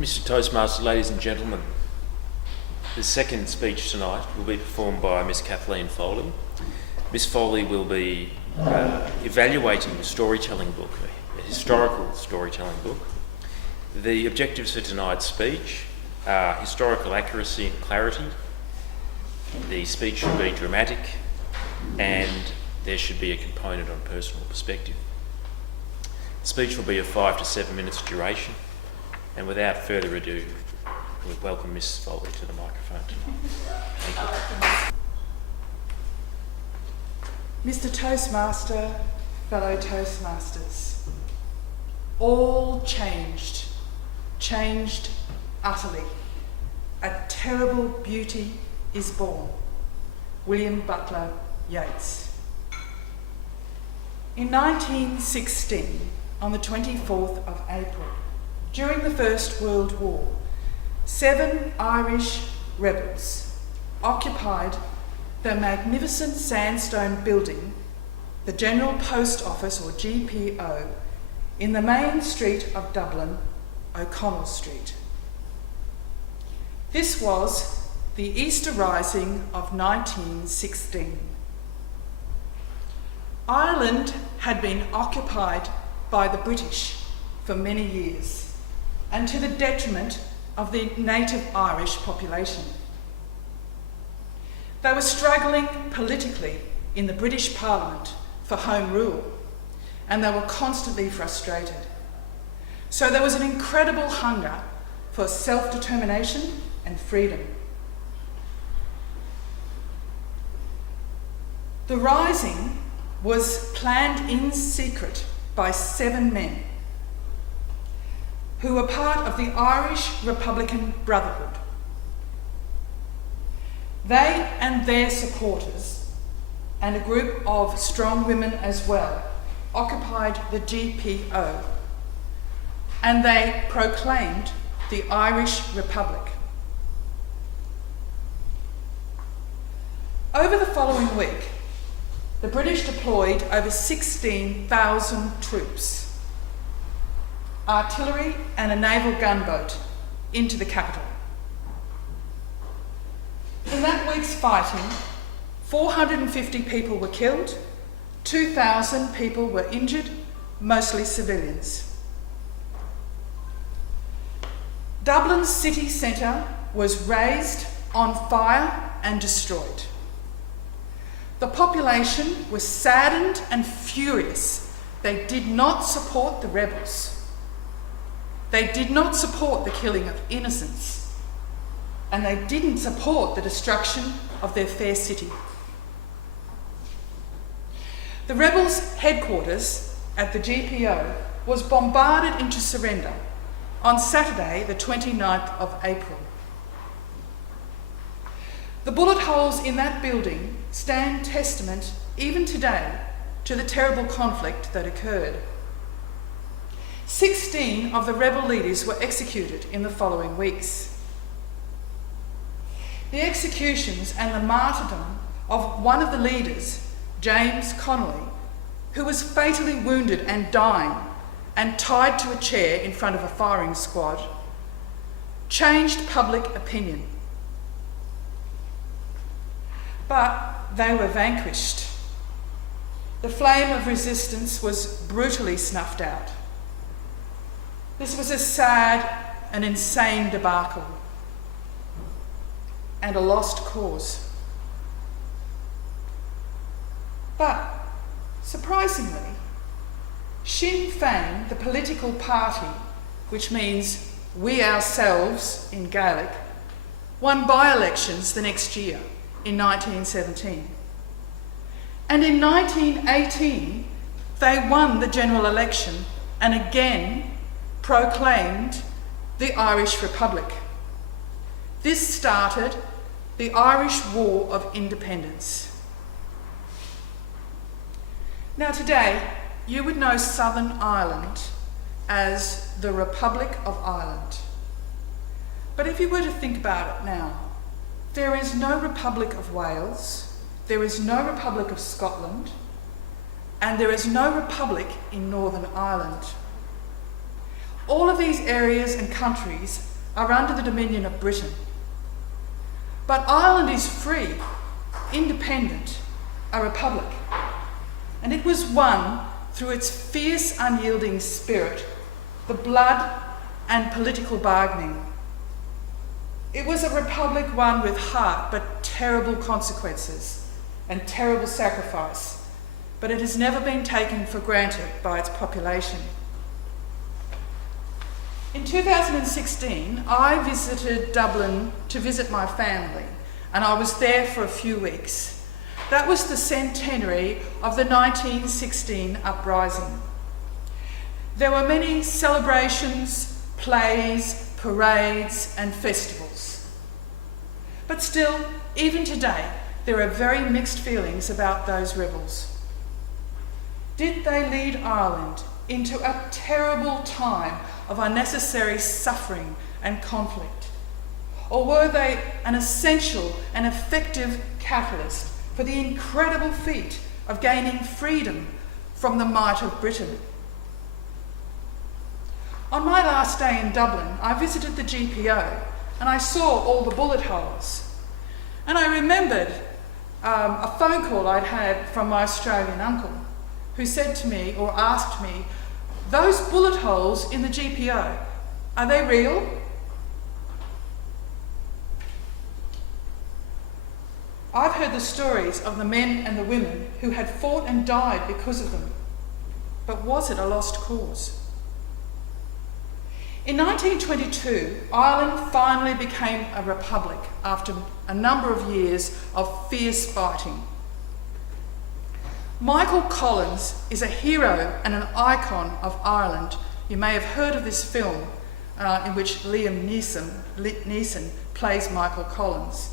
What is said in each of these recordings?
Mr. Toastmaster, ladies and gentlemen, the second speech tonight will be performed by Miss Kathleen Foley. Miss Foley will be evaluating the storytelling book, a historical storytelling book. The objectives for tonight's speech are historical accuracy and clarity. The speech should be dramatic, and there should be a component on personal perspective. The speech will be of 5 to 7 minutes duration, and without further ado, we welcome Miss Foley to the microphone tonight. Thank you. Mr. Toastmaster, fellow Toastmasters, all changed utterly. A terrible beauty is born. William Butler Yeats. In 1916, on the 24th of April, during the First World War, 7 Irish rebels occupied the magnificent sandstone building, the General Post Office, or GPO, in the main street of Dublin, O'Connell Street. This was the Easter Rising of 1916. Ireland had been occupied by the British for many years, and to the detriment of the native Irish population. They were struggling politically in the British Parliament for home rule, and they were constantly frustrated. So there was an incredible hunger for self-determination and freedom. The rising was planned in secret by 7 men who were part of the Irish Republican Brotherhood. They and their supporters, and a group of strong women as well, occupied the GPO, and they proclaimed the Irish Republic. Over the following week, the British deployed over 16,000 troops, artillery and a naval gunboat into the capital. In that week's fighting, 450 people were killed, 2,000 people were injured, mostly civilians. Dublin's city centre was razed, on fire and destroyed. The population was saddened and furious. They did not support the rebels. They did not support the killing of innocents, and they didn't support the destruction of their fair city. The rebels' headquarters at the GPO was bombarded into surrender on Saturday, the 29th of April. The bullet holes in that building stand testament, even today, to the terrible conflict that occurred. 16 of the rebel leaders were executed in the following weeks. The executions and the martyrdom of one of the leaders, James Connolly, who was fatally wounded and dying and tied to a chair in front of a firing squad, changed public opinion. But they were vanquished. The flame of resistance was brutally snuffed out. This was a sad and insane debacle, and a lost cause. But, surprisingly, Sinn Féin, the political party, which means we ourselves in Gaelic, won by-elections the next year, in 1917. And in 1918, they won the general election and again proclaimed the Irish Republic. This started the Irish War of Independence. Now today, you would know Southern Ireland as the Republic of Ireland. But if you were to think about it now, there is no Republic of Wales, there is no Republic of Scotland, and there is no republic in Northern Ireland. all of these areas and countries are under the dominion of Britain. But Ireland is free, independent, a republic, and it was won through its fierce, unyielding spirit, the blood and political bargaining. It was a republic won with heart, but terrible consequences and terrible sacrifice, but it has never been taken for granted by its population. In 2016, I visited Dublin to visit my family, and I was there for a few weeks. That was the centenary of the 1916 uprising. There were many celebrations, plays, parades, and festivals. But still, even today, there are very mixed feelings about those rebels. Did they lead Ireland into a terrible time of unnecessary suffering and conflict? Or were they an essential and effective catalyst for the incredible feat of gaining freedom from the might of Britain? On my last day in Dublin, I visited the GPO and I saw all the bullet holes. And I remembered a phone call I'd had from my Australian uncle, who said to me, or asked me, "Those bullet holes in the GPO, are they real?" I've heard the stories of the men and the women who had fought and died because of them. But was it a lost cause? In 1922, Ireland finally became a republic after a number of years of fierce fighting. Michael Collins is a hero and an icon of Ireland. You may have heard of this film in which Liam Neeson plays Michael Collins.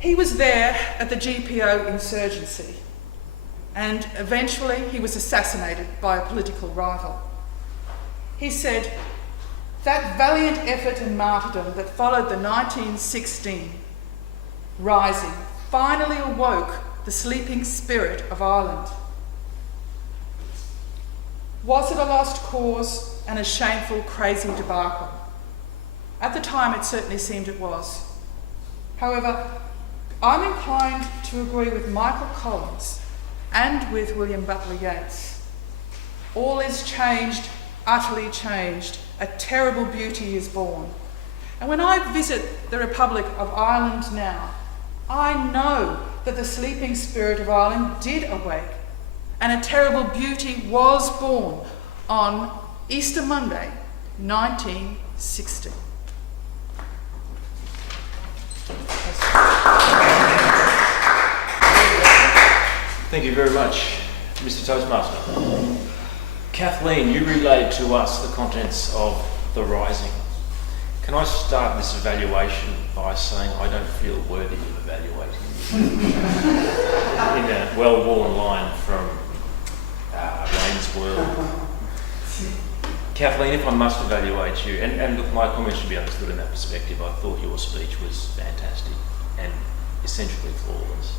He was there at the GPO insurgency, and eventually he was assassinated by a political rival. He said, "That valiant effort and martyrdom that followed the 1916 rising finally awoke the sleeping spirit of Ireland." Was it a lost cause and a shameful, crazy debacle? At the time, it certainly seemed it was. However, I'm inclined to agree with Michael Collins and with William Butler Yeats. All is changed, utterly changed. A terrible beauty is born. And when I visit the Republic of Ireland now, I know that the sleeping spirit of Ireland did awake, and a terrible beauty was born on Easter Monday, 1960. Thank you very much, Mr. Toastmaster. Kathleen, you relayed to us the contents of The Rising. Can I start this evaluation by saying I don't feel worthy of evaluating you? In a well-worn line from Wayne's World. Kathleen, if I must evaluate you, and look, my comments should be understood in that perspective, I thought your speech was fantastic and essentially flawless.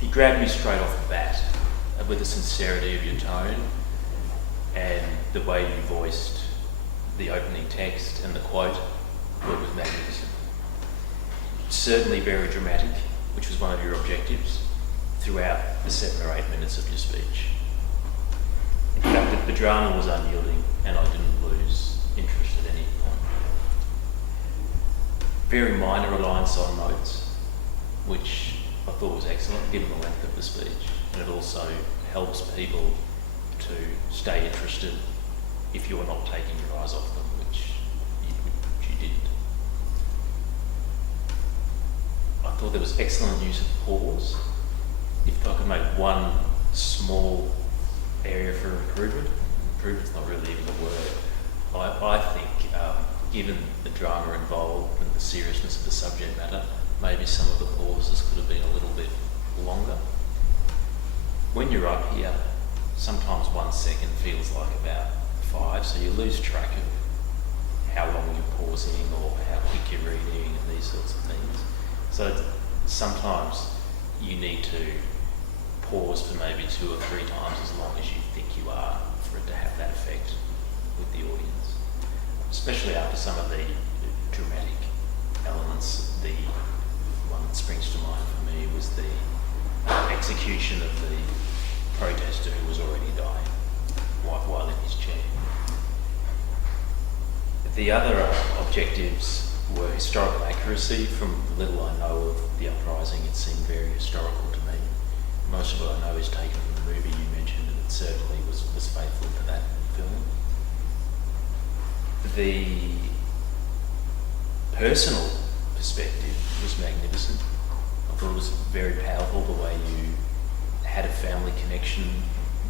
You grabbed me straight off the bat with the sincerity of your tone and the way you voiced the opening text and the quote. It was magnificent. Certainly very dramatic, which was one of your objectives throughout the 7 or 8 minutes of your speech. In fact, the drama was unyielding and I didn't lose interest at any point. Very minor reliance on notes, which I thought was excellent given the length of the speech, and it also helps people to stay interested if you're not taking your eyes off them, which you didn't. I thought there was excellent use of pause. If I could make one small area for improvement's not really even a word. I think given the drama involved and the seriousness of the subject matter, maybe some of the pauses could have been a little bit longer. When you're up here, sometimes 1 second feels like about 5, so you lose track of how long you're pausing or how quick you're reading and these sorts of things. So sometimes you need to pause for maybe 2 or 3 times as long as you think you are for it to have that effect with the audience. Especially after some of the dramatic elements. The one that springs to mind for me was the execution of the protester who was already dying while in his chair. The other objectives were historical accuracy. From the little I know of the uprising, it seemed very historical to me. Most of what I know is taken from the movie you mentioned, and it certainly was faithful to that film. The personal perspective was magnificent. I thought it was very powerful the way you had a family connection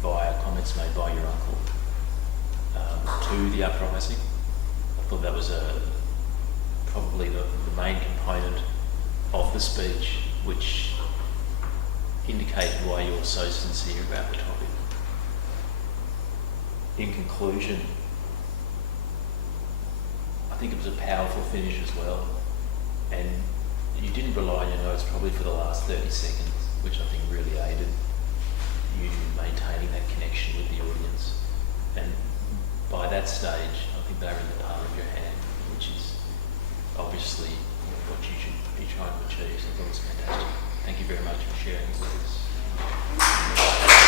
via comments made by your uncle to the uprising. I thought that was probably the main component of the speech, which indicated why you're so sincere about the topic. In conclusion, I think it was a powerful finish as well, and you didn't rely on your notes probably for the last 30 seconds, which I think really aided you maintaining that connection with the audience. And by that stage, I think they were in the palm of your hand, which is obviously what you should be trying to achieve. So I thought it was fantastic. Thank you very much for sharing with us.